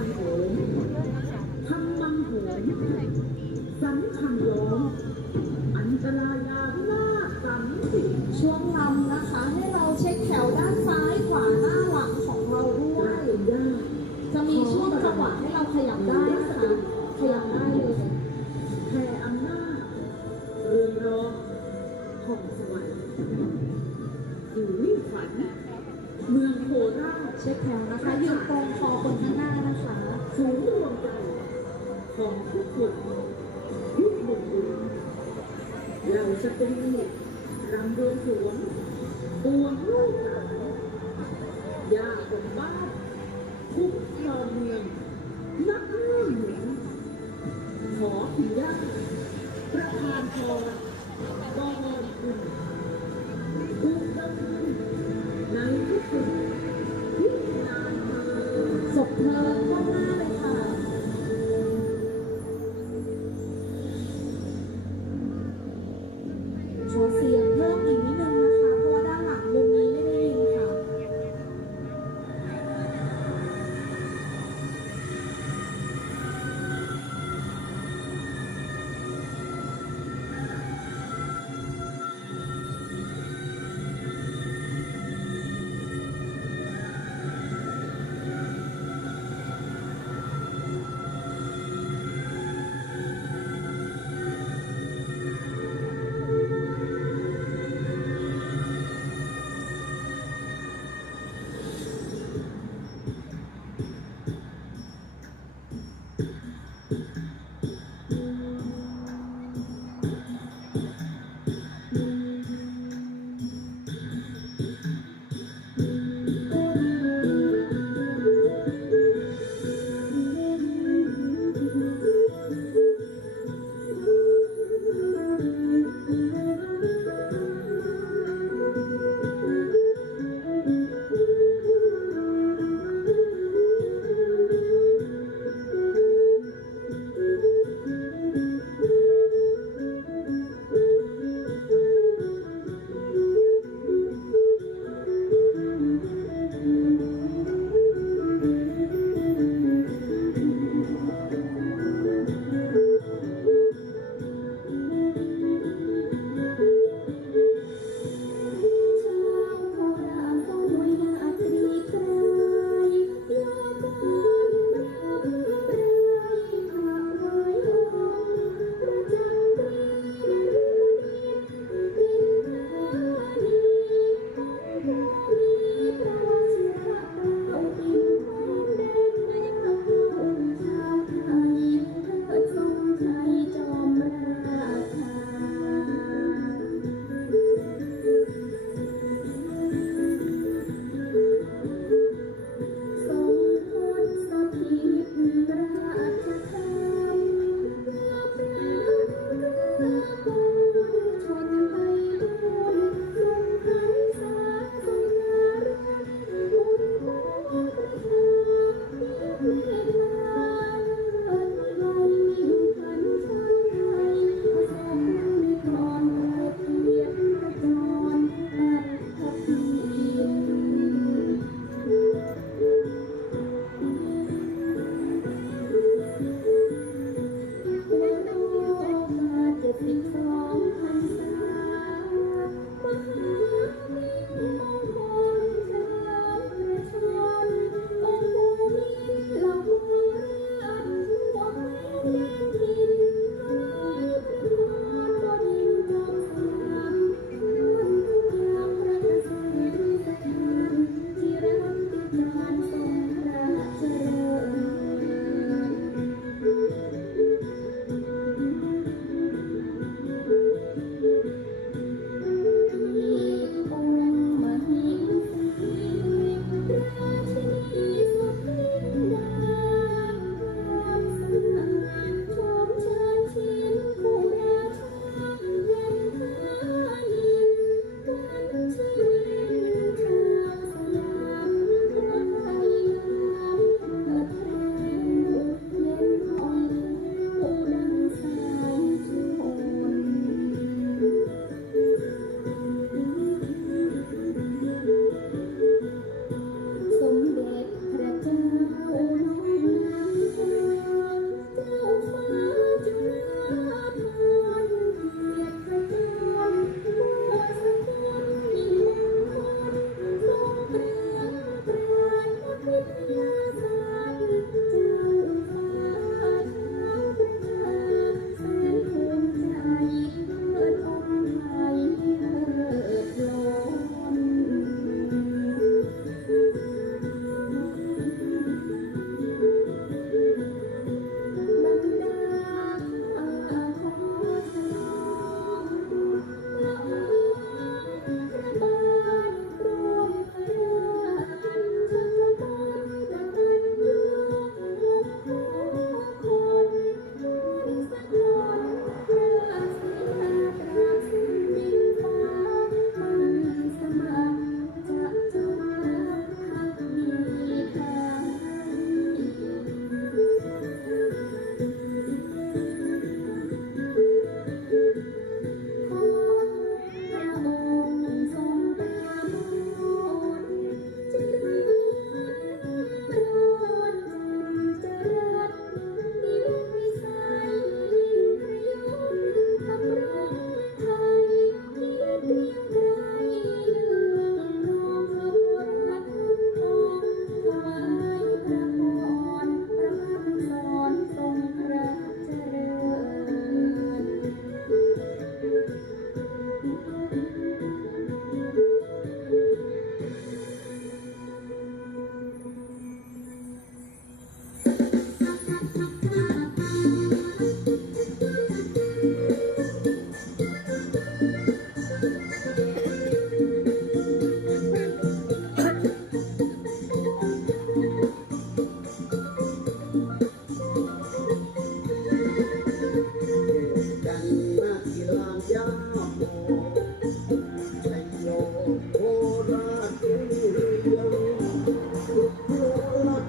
างโหงทำมังโหงสันคังล้อมอันตรายาหน้าสันติช่วงลำนะคะให้เราเช็คแถวด้านซ้ายขวาหน้าหลังของเราด้วยจะมีช่วงจังหวะให้เราขยับได้นะคะขยับได้เลยแผ่อำนาจเรืองรองของสวรรค์อยู่วิฝันเมืองโคราชเช็คแถวนะคะยืนตรงคอคนข้างหน้านะคะสูงรวมใจของทุกคนยุคมงคลเราจะเป็นรำบวงสรวงปวงลูกหลานยาคนบ้านคุ้มครองเมืองนักเลื่อนหนุนขอคุณย่าประทานพรบวรคุณภูมิดำเนินในทุกสิ่งที่นานมาศพเธอก้มหน้าเลยค่ะขอเสียงเพิ่มอีกนิดนึงนะคะเพราะว่าด้านหลังมุมนี้ไม่ได้ยินค่ะ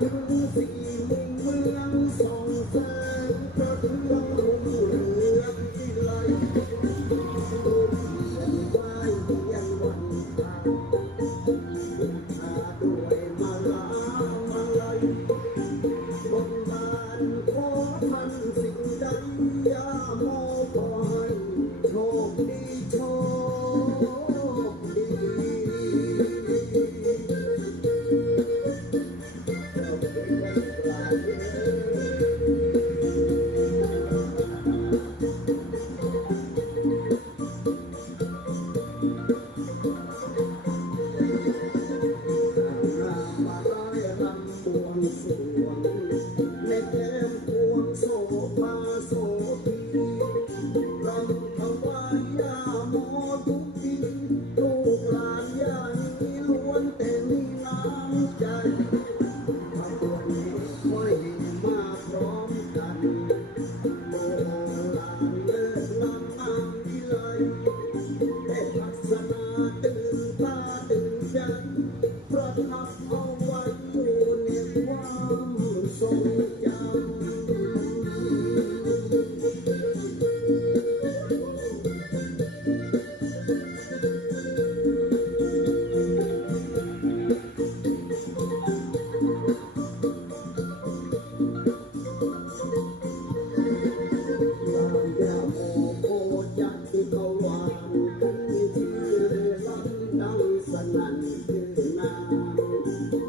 ถึงสี่มุมเมืองส่องแสงพระเรืองรุ่งเรืองวิไลดูไหวเวียนวันตาด้วยมาลามาลัยบนบานขอท่านสิ่งใดอย่ามองคอยโชคดีโชคดี มาไล่รำบวงสรวงแม่แก้มพวงโสภาโสภีรำถวายยาโมทุกทีลูกหลานยานี้ล้วนแต่มีน้ำใจขบวนนี้ค่อยมาพร้อมกันโบราณเลิศล้ำงามวิไลได้พัฒนาตื่นตาตื่นใจประทับเอาไว้อยู่ในความทรงจำลานยาโมโคจัดเขาวานขึ้นชื่อลำดังสนั่นชื่อนาม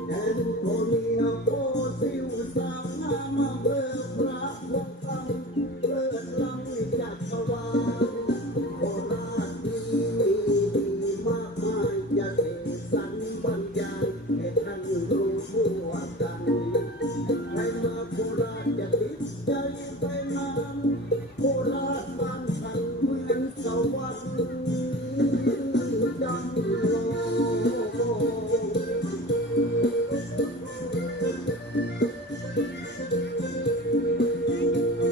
แอนโทเนียโคซิลสาวงามมาเบิกพระพงคำเลิศล้ำจักรวาลโคราชมีมากมายจะเสกสรรบรรยายให้ท่านรู้ทั่วกัน ให้มาโคราชจะติดใจไปนานโคราชบ้านฉันเหมือนสวรรค์ดังโลก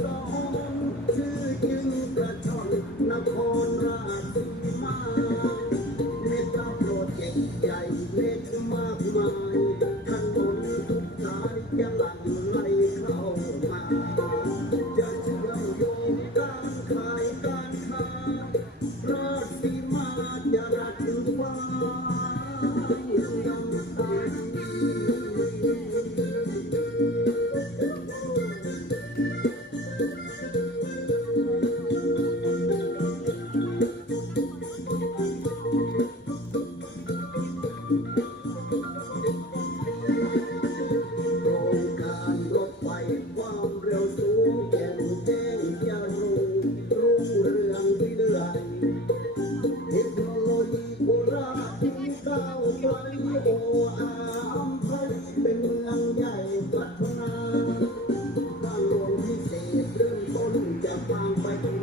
สอนชื่อจึงกระชอนนครราชสีมาเมตตาโปรดเจ็บใหญ่เล็กมากมายถนนทุกสายจะหลั่งไหลเข้ามาจะเชื่อมโยงการขายการค้าราชสีมาจะรักฟ้ายังไง โครงการรถไฟความเร็วสูงแก่นแจ้งจะรุ่งเรืองวิไลเทคโนโลยีโบราณที่ก้าวไกลโออาอำเภอเป็นเมืองใหญ่พัฒนาบ้านหลวงพิเศษเริ่มต้นจะฟังไปถึง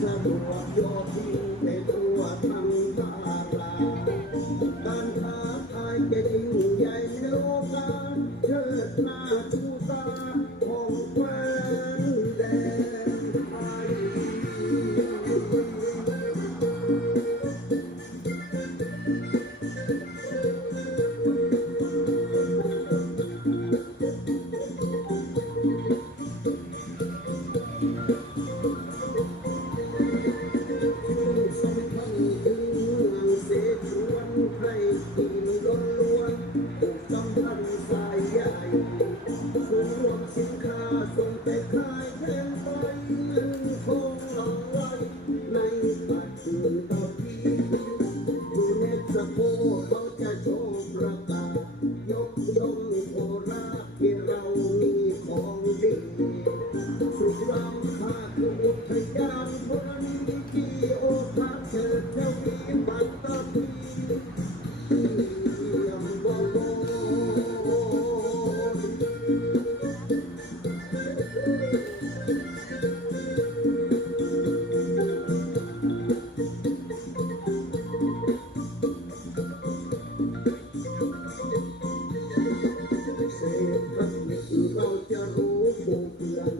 สะดวกยอดที่ในตัวทั้งดาราการค้าขายจะยิ่งใหญ่ในโอกาสเชิดหน้าชูตาของแฟนแดนไทย สำคัญถึงเมืองเสฉวนให้กินล้วนๆผูกสัมพันธ์สายใหญ่ส่วนรวมสินค้าส่งไปขายแทนไปเงินคงหลั่งไหลในปัจจุบันยูเนสโกเขาจะโชว์ประกาศยกย่องโคราชที่เรามีของดีสุดล้ำค่าคืออุทยานธรณีที่โอภาสเชิดเทวีปัตตานียังบ่บ่ เศรษฐกิจเราจะรู้ผูกเพื่อน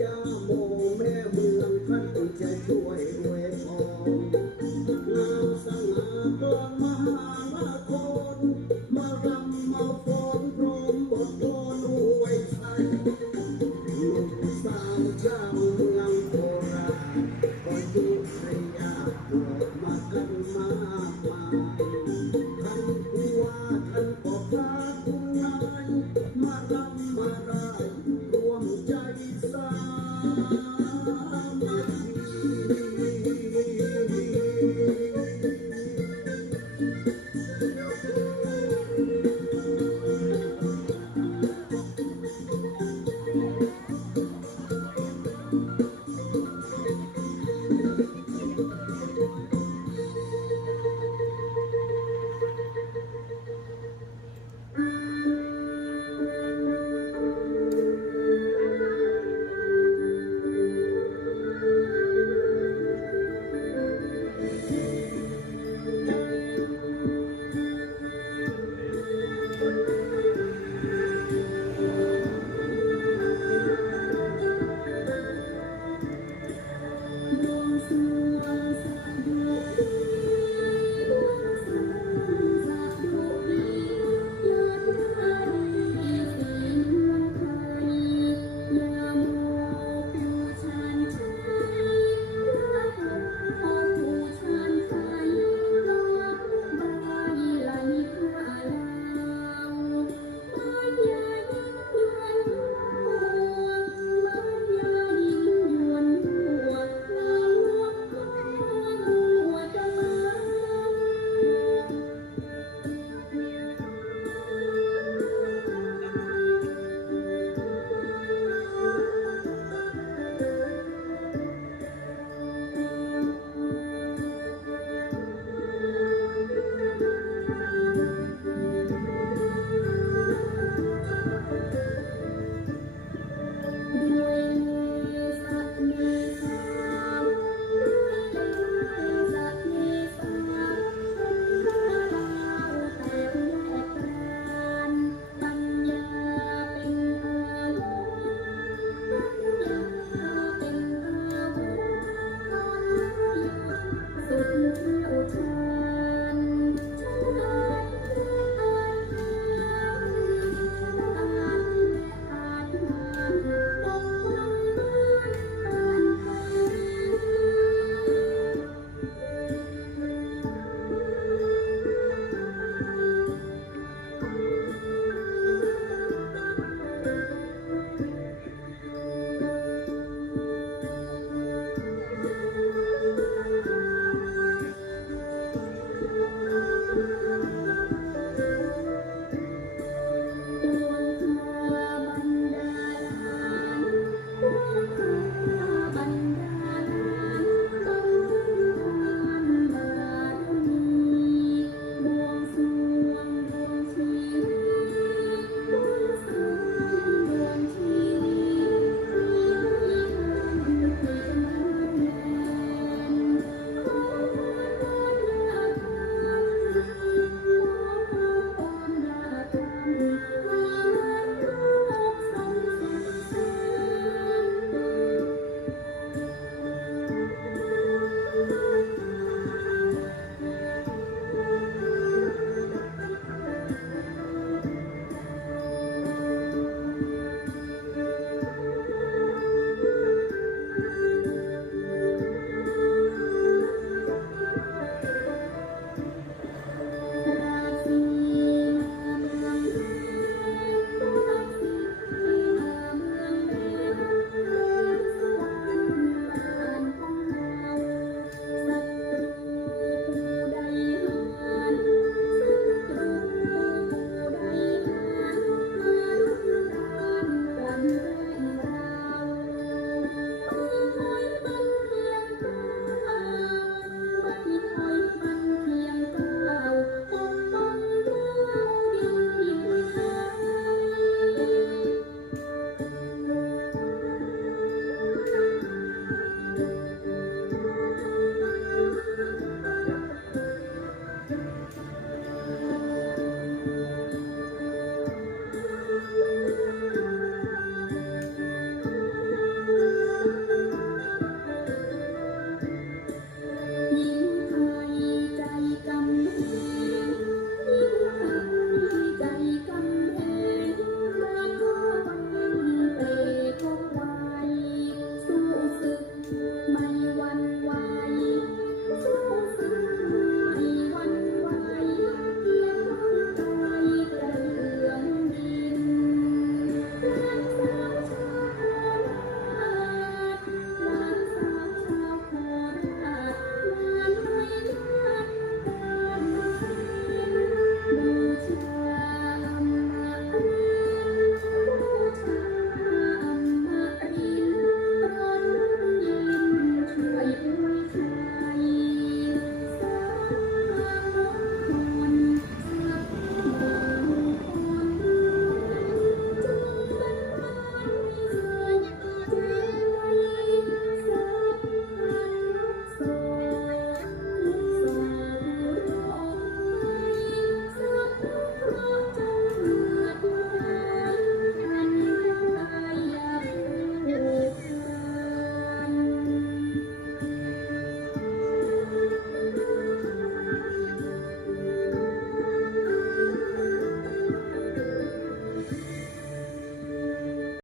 ย่าโมแม่เมืองท่านจะช่วยอวยพรงามสง่ากลางมหานครมารำมาฟ้อนพร้อมบทกลอนอวยชัยหนุ่มสาวเจ้าเมืองโคราชก็ยุธยาออกมากันมากมายท่านผู้ว่าท่านก็พาคุณนายมารำมารายรวมใจสร้าง